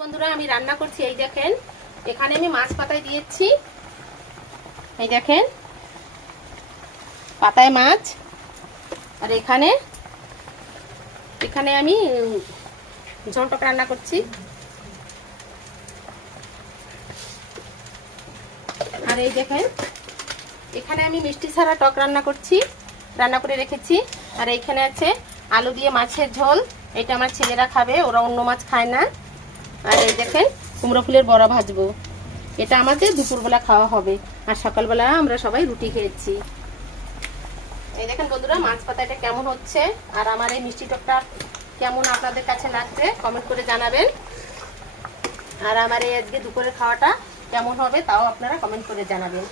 বন্ধুরা আমি রান্না করছি। এই দেখেন এখানে আমি মাছ পাতায় দিয়েছি। এই দেখেন পাতায় মাছ, আর এখানে এখানে আমি ঝোল টক রান্না করছি। আর এই দেখেন এখানে আমি মিষ্টি ছাড়া টক রান্না করছি, রান্না করে রেখেছি। আর এইখানে আছে আলু দিয়ে মাছের ঝোল, এটা আমার ছেলেরা খাবে, ওরা অন্য মাছ খায় না। আর এই দেখেন কুমড়ো ফুলের বড়া ভাজবো, এটা আমাদের দুপুরবেলা খাওয়া হবে। আর সকালবেলা আমরা সবাই রুটি খেয়েছি। এই দেখেন বন্ধুরা মাছ পাতাটা কেমন হচ্ছে, আর আমার এই মিষ্টি টকটা কেমন আপনাদের কাছে লাগছে কমেন্ট করে জানাবেন। আর আমার এই আজকে দুপুরের খাওয়াটা কেমন হবে তাও আপনারা কমেন্ট করে জানাবেন।